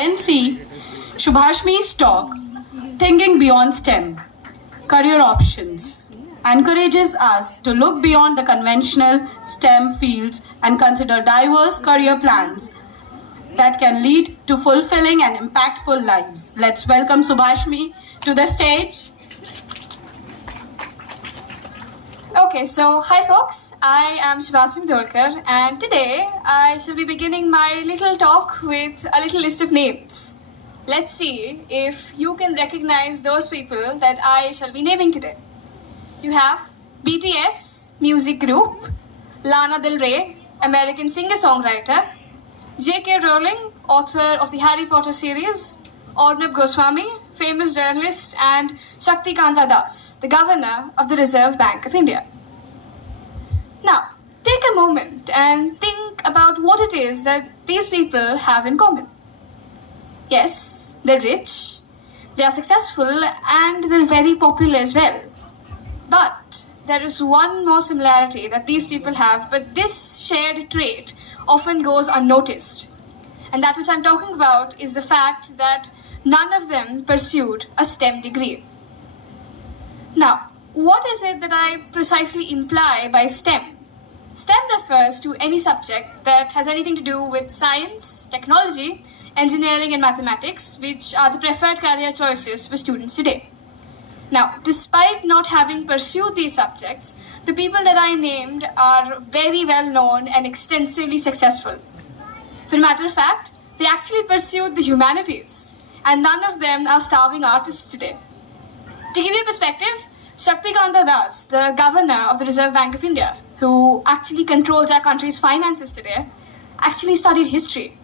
NC Shubhasmi's talk, Thinking Beyond STEM, Career Options, encourages us to look beyond the conventional STEM fields and consider diverse career plans that can lead to fulfilling and impactful lives. Let's welcome Shubhashmi to the stage. Okay, so hi folks, I am Shubhasmi Dolkar and today I shall be beginning my little talk with a little list of names. Let's see if you can recognize those people that I shall be naming today. You have BTS music group, Lana Del Rey, American singer-songwriter, J.K. Rowling, author of the Harry Potter series, Arnab Goswami, famous journalist, and Shaktikanta Das, the governor of the Reserve Bank of India. Now, take a moment and think about what it is that these people have in common. Yes, they're rich, they are successful, and they're very popular as well. But there is one more similarity that these people have, but this shared trait often goes unnoticed. And that which I'm talking about is the fact that none of them pursued a STEM degree. Now, what is it that I precisely imply by STEM? STEM refers to any subject that has anything to do with science, technology, engineering and mathematics, which are the preferred career choices for students today. Now, despite not having pursued these subjects, the people that I named are very well known and extensively successful. For a matter of fact, they actually pursued the humanities, and none of them are starving artists today. To give you a perspective, Shaktikanta Das, the governor of the Reserve Bank of India, who actually controls our country's finances today, actually studied history.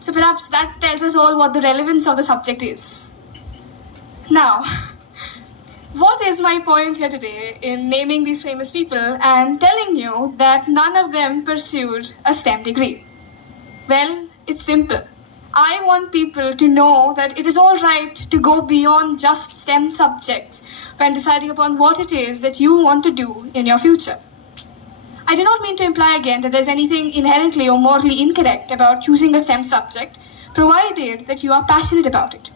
So perhaps that tells us all what the relevance of the subject is. Now, what is my point here today in naming these famous people and telling you that none of them pursued a STEM degree? Well, it's simple. I want people to know that it is all right to go beyond just STEM subjects when deciding upon what it is that you want to do in your future. I do not mean to imply again that there's anything inherently or morally incorrect about choosing a STEM subject, provided that you are passionate about it.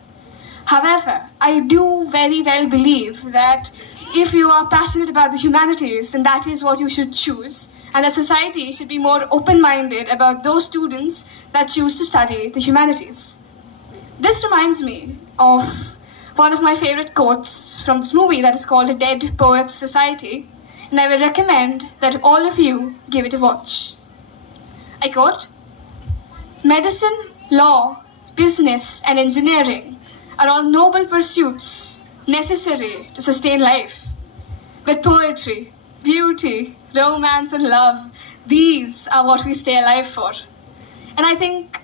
However, I do very well believe that if you are passionate about the humanities, then that is what you should choose, and that society should be more open-minded about those students that choose to study the humanities. This reminds me of one of my favorite quotes from this movie that is called A Dead Poets Society, and I would recommend that all of you give it a watch. I quote, "Medicine, law, business, and engineering are all noble pursuits necessary to sustain life. But poetry, beauty, romance, and love, these are what we stay alive for." And I think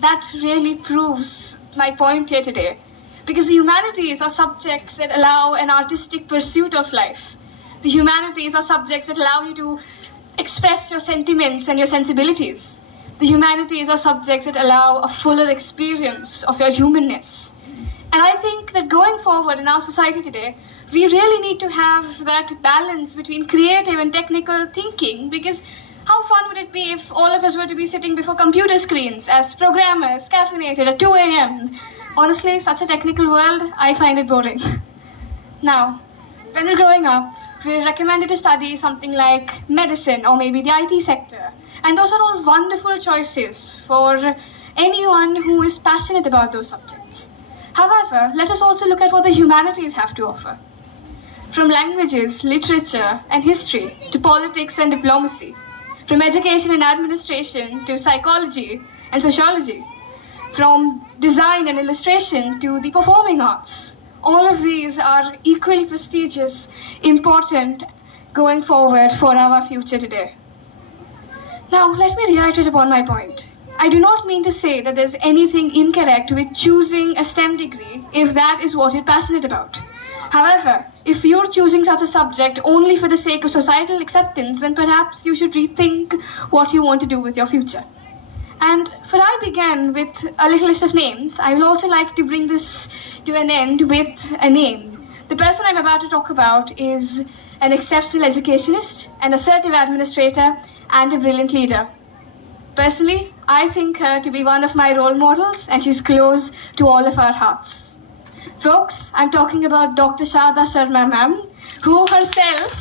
that really proves my point here today, because the humanities are subjects that allow an artistic pursuit of life. The humanities are subjects that allow you to express your sentiments and your sensibilities. The humanities are subjects that allow a fuller experience of your humanness. And I think that going forward in our society today, we really need to have that balance between creative and technical thinking, because how fun would it be if all of us were to be sitting before computer screens as programmers, caffeinated at 2 a.m. Honestly, such a technical world, I find it boring. Now, when we're growing up, we're recommended to study something like medicine or maybe the IT sector. And those are all wonderful choices for anyone who is passionate about those subjects. However, let us also look at what the humanities have to offer. From languages, literature, and history to politics and diplomacy, from education and administration to psychology and sociology, from design and illustration to the performing arts, all of these are equally prestigious, important going forward for our future today. Now, let me reiterate upon my point. I do not mean to say that there's anything incorrect with choosing a STEM degree if that is what you're passionate about. However, if you're choosing such a subject only for the sake of societal acceptance, then perhaps you should rethink what you want to do with your future. And for I began with a little list of names, I will also like to bring this to an end with a name. The person I'm about to talk about is an exceptional educationist, an assertive administrator, and a brilliant leader. Personally, I think her to be one of my role models, and she's close to all of our hearts. Folks, I'm talking about Dr. Sharda Sharma Ma'am, who herself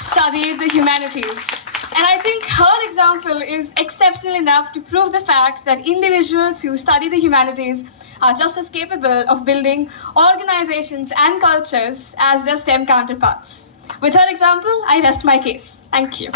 studied the humanities. And I think her example is exceptional enough to prove the fact that individuals who study the humanities are just as capable of building organizations and cultures as their STEM counterparts. With her example, I rest my case. Thank you.